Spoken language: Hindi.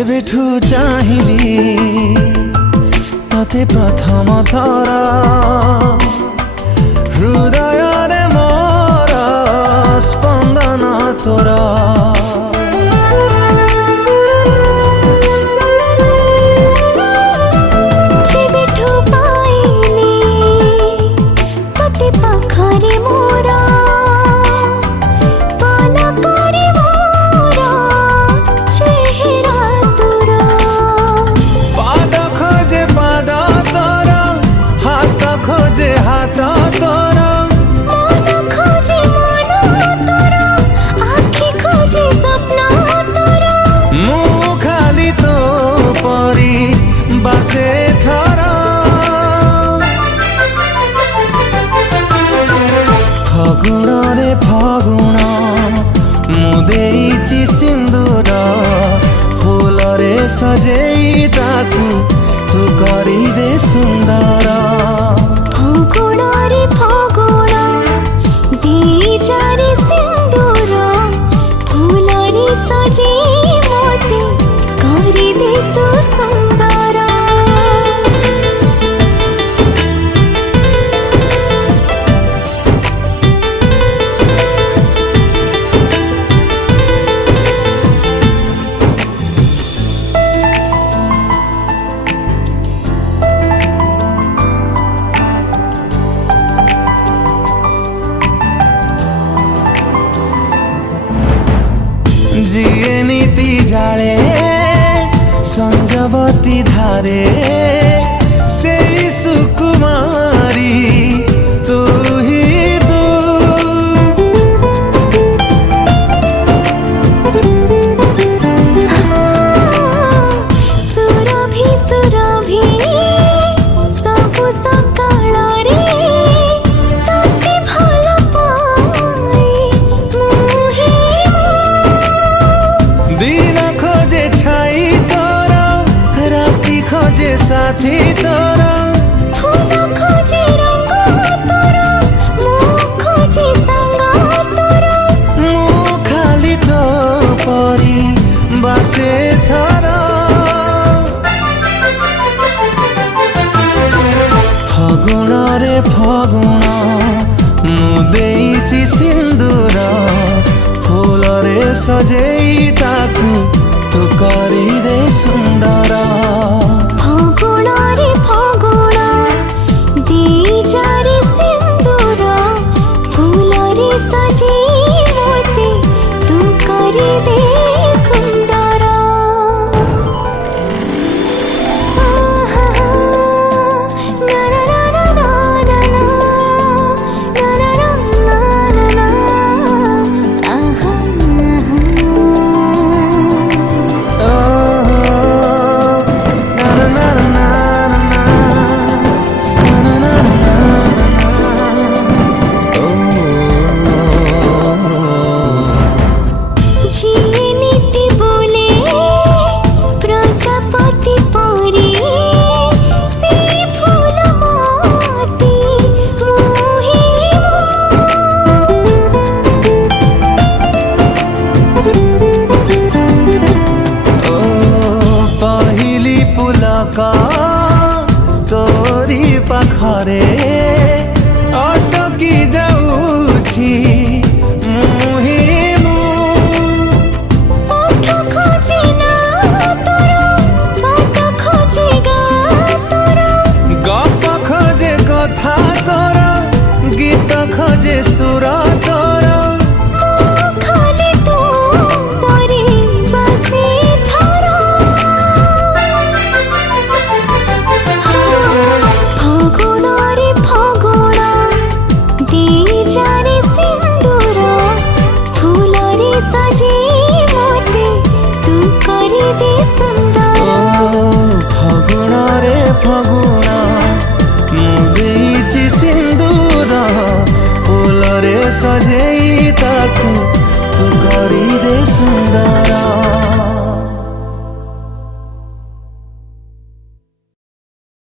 जेबेठू चाहिली तते प्रथम थर हृदय रे मोर स्पंदन तोर बासे थरा फगुण रे फगुण मुदेइची सिंदूर फूल रे सजेई ताकू तू करी दे सुंदर फगुण रे फगुण देइचा रे सिंदूर फूल रे सजेई मोते करी दे तू सुंदर जिए नीति जाले संजवती धारे से सुकुमारी तू ही तू सुरभि सुरभि सबु सकाळ रे तते भल पाए मुहे दिन खोजे छाई तोर राति खोजे साथी तोर फूल खोजे रंग तोर मुँह खोजे संग तोर मु खाली तो परी बासे थरा फगुण रे फगुण मुदेइची सिंदूर फूल रे सजेई ताकू तू करी दे सुंदर फगुण रे फगुण देइचा रे सिंदूर फूल रे सजेई मोते तू करी दे सुंदर ना ना ना ना ना ना ना ना ना ना आहा जिए नीति बोले प्रजापति परी से फूल मोती मोहे ओ पहिली पुलका तोरी पाखरे अटकी जाऊछि मुही ओठ खोजे ना तोर बाट खोजे गा तोर गप खोजे कथा तोर गीत खोजे सुर तोर खाली तू परी बासे थरा फगुण रे फगुण देइचा रे सिंदूर फूल रे सजेई मोते तू करी दे सुंदर फगुण रे फगुण मुदेइची सिंदूर फूल रे सजेई ताकू तू करी दे सुंदर।